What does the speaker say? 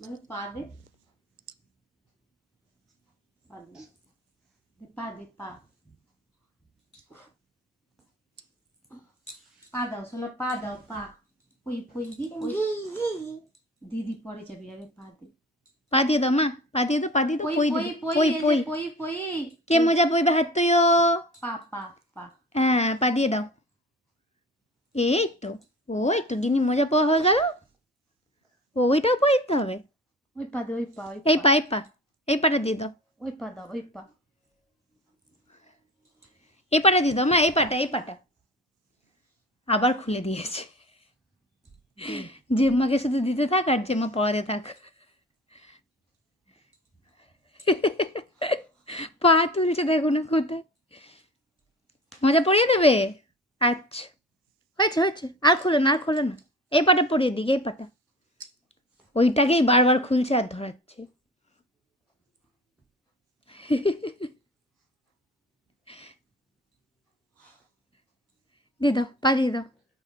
মানে পা দে, পা দে, পা দে, পা পা দাও শোনা, পা দাও, পা পুই পুই দি, দিদি পরে যাবি, আগে পা দে। পা দিয়ে দাও মা, পা দিয়ে দাও, পা দিয়ে দাও। পুই পই পুই দিবি, পুই পই পই পুই পুই। কে মজা পইবে হাত তুইও। পা পা পা। হ্যাঁ পা দিয়ে দাও। এই তো, ওই তো গিনি মজা পাওয়া হয়ে গেল। ওইটাও পয়ে দিতে হবে। ওই পা দে, ওই পা, ওই এই পা, এই পা, এই পাটা দিয়ে দাও। ওই পা দাও, ওই পা। এই পাটা দিয়ে দাও মা, এই পাটা, এই পাটা। আবার খুলে দিয়েছে। জেম্মাকে শুধু দিতে থাক আর জেম্মা পড়াতে থাক। পা তুলছে দেখো না কোথায়। মজা পড়িয়ে দেবে। আচ্ছা হয়েছে হয়েছে, আর খোলো না, আর খোলো না। এই পাটা পড়িয়ে দিক, এই পাটা। ওইটাকেই বারবার খুলছে আর ধরাচ্ছে। দিয়ে দাও, পা দিয়ে দাও।